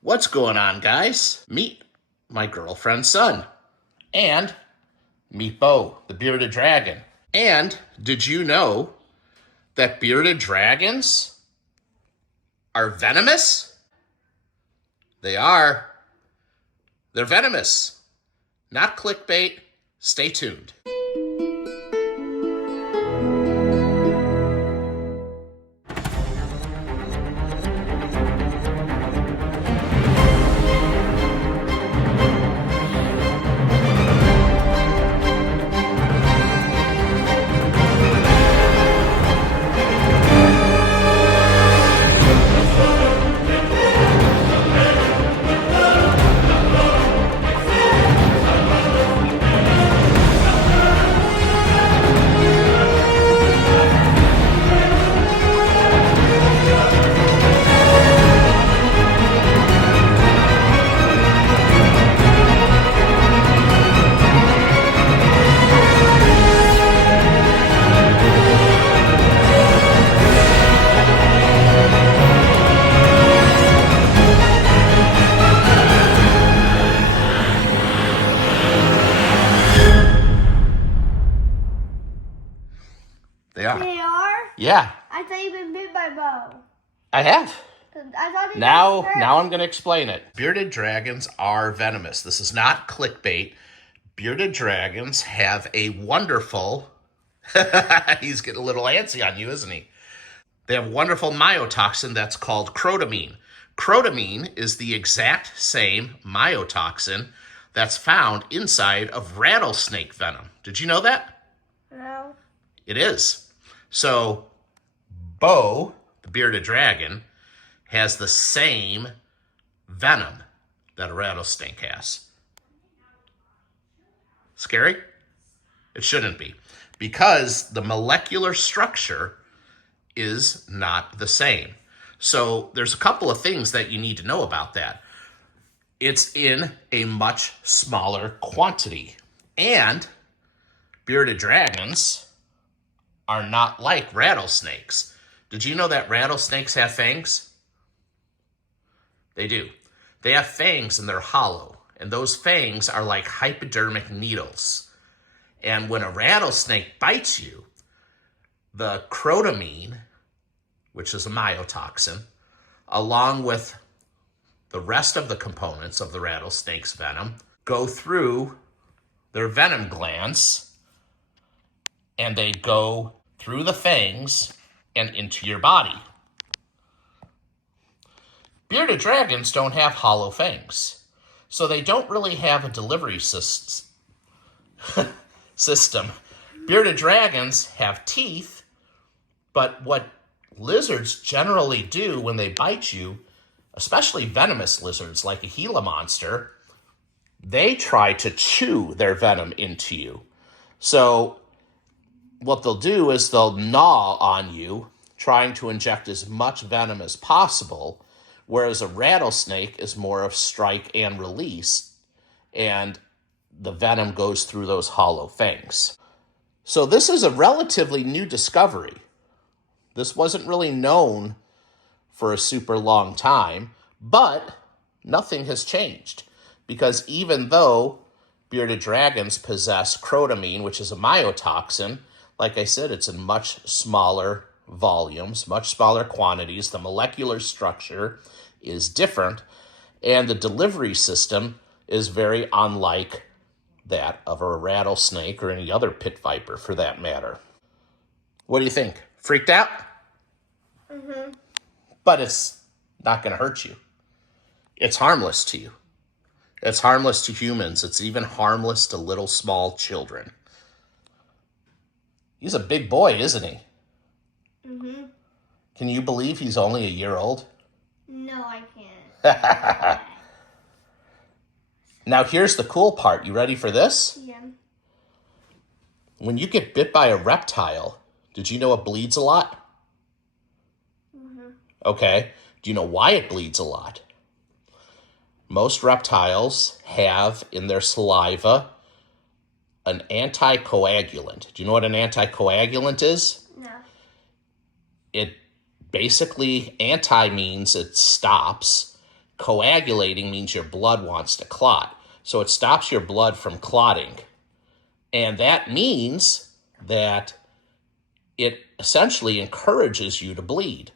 What's going on, guys? Meet my girlfriend's son. And meet Bo, the bearded dragon. And did you know that bearded dragons are venomous? They are. They're venomous. Not clickbait. Stay tuned. They are. They are? Yeah. I thought you've been bit by Bo. I have. I thought Now I'm going to explain it. Bearded dragons are venomous. This is not clickbait. Bearded dragons have a wonderful... He's getting a little antsy on you, isn't he? They have a wonderful myotoxin that's called crotamine. Crotamine is the exact same myotoxin that's found inside of rattlesnake venom. Did you know that? No. It is. So, Bo, the bearded dragon, has the same venom that a rattlesnake has. Scary? It shouldn't be. Because the molecular structure is not the same. So, there's a couple of things that you need to know about that. It's in a much smaller quantity. And bearded dragons are not like rattlesnakes. Did you know that rattlesnakes have fangs? They do. They have fangs and they're hollow. And those fangs are like hypodermic needles. And when a rattlesnake bites you, the crotamine, which is a myotoxin, along with the rest of the components of the rattlesnake's venom, go through their venom glands, and they go through the fangs and into your body. Bearded dragons don't have hollow fangs, so they don't really have a delivery system. Bearded dragons have teeth, but what lizards generally do when they bite you, especially venomous lizards like a Gila monster, they try to chew their venom into you. So what they'll do is they'll gnaw on you, trying to inject as much venom as possible, whereas a rattlesnake is more of strike and release, and the venom goes through those hollow fangs. So this is a relatively new discovery. This wasn't really known for a super long time, but nothing has changed, because even though bearded dragons possess crotamine, which is a myotoxin, like I said, it's in much smaller volumes, much smaller quantities. The molecular structure is different, and the delivery system is very unlike that of a rattlesnake or any other pit viper, for that matter. What do you think? Freaked out? Mm-hmm. But it's not going to hurt you. It's harmless to you. It's harmless to humans. It's even harmless to little small children. He's a big boy, isn't he? Mm-hmm. Can you believe he's only a year old? No, I can't. Now, here's the cool part. You ready for this? Yeah. When you get bit by a reptile, did you know it bleeds a lot? Mm-hmm. Okay. Do you know why it bleeds a lot? Most reptiles have in their saliva an anticoagulant. Do you know what an anticoagulant is? No. It basically, anti means it stops, coagulating means your blood wants to clot. So it stops your blood from clotting. And that means that it essentially encourages you to bleed.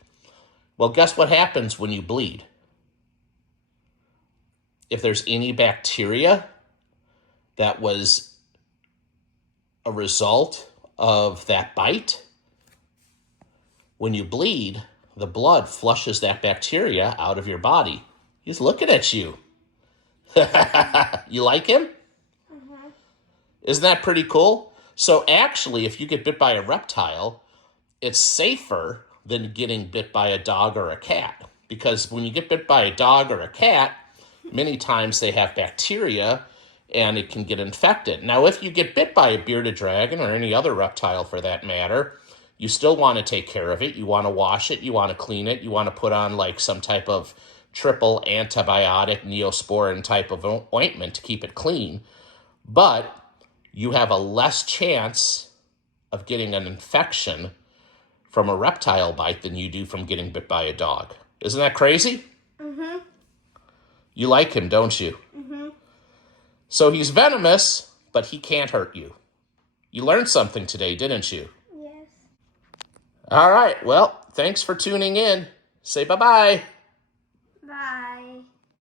Well, guess what happens when you bleed? If there's any bacteria that was a result of that bite, when you bleed, the blood flushes that bacteria out of your body. He's looking at you. You like him? Mm-hmm. Isn't that pretty cool? So actually, if you get bit by a reptile, it's safer than getting bit by a dog or a cat. Because when you get bit by a dog or a cat, many times they have bacteria and it can get infected. Now, if you get bit by a bearded dragon or any other reptile for that matter, you still want to take care of it. You want to wash it. You want to clean it. You want to put on like some type of triple antibiotic neosporin type of ointment to keep it clean. But you have a less chance of getting an infection from a reptile bite than you do from getting bit by a dog. Isn't that crazy? Mm-hmm. You like him, don't you? Mm-hmm. So he's venomous, but he can't hurt you. You learned something today, didn't you? Yes. All right. Well, thanks for tuning in. Say bye-bye.